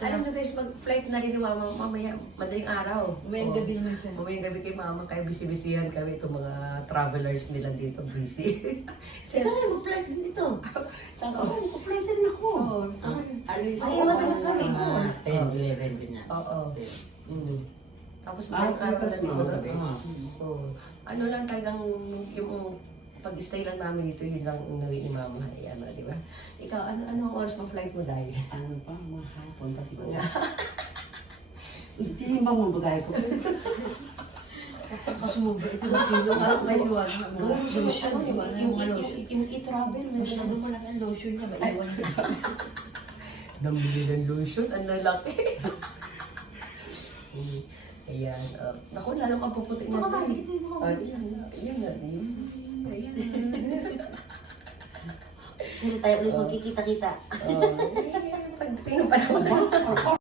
Alam na guys, mag-flight na rin ni Mama mamaya, madaling araw. Mamayang gabi naman siya. Mamayang gabi kay Mama, kaya busy-busyhan kami itong mga travelers nila dito, busy. Ito nga, mag-flight din ito. Saan ka? Oo, mag-flight din ako. Alis. Ay, madalas kami. 10, 11 din na. Oo. Mm. Tapos Ah, madaling araw na dito mga na. gabi. Oo. Ano lang talagang yung pag-stay lang namin dito, yun lang ang nawi ni Mama. Ayan, di ba? Ikaw, anong oras pang flight mo, Day? Ano pa, mga hapon pa siguro. Tinimbang mo bagay ko. Kasumubra ito ng kilo. May iwan. Lotion, di ba? Yung e-travel, Masyado malaki ang lotion niya. May iwan niya. Nambili ng lotion, ang lalaki. Ayan. Naku, lalo kang puputi na. Ito ka ba? Ito yung mga Yun nga. Ayan. Hindi tayo ulit magkikita-kita. Pagtingin pa naman.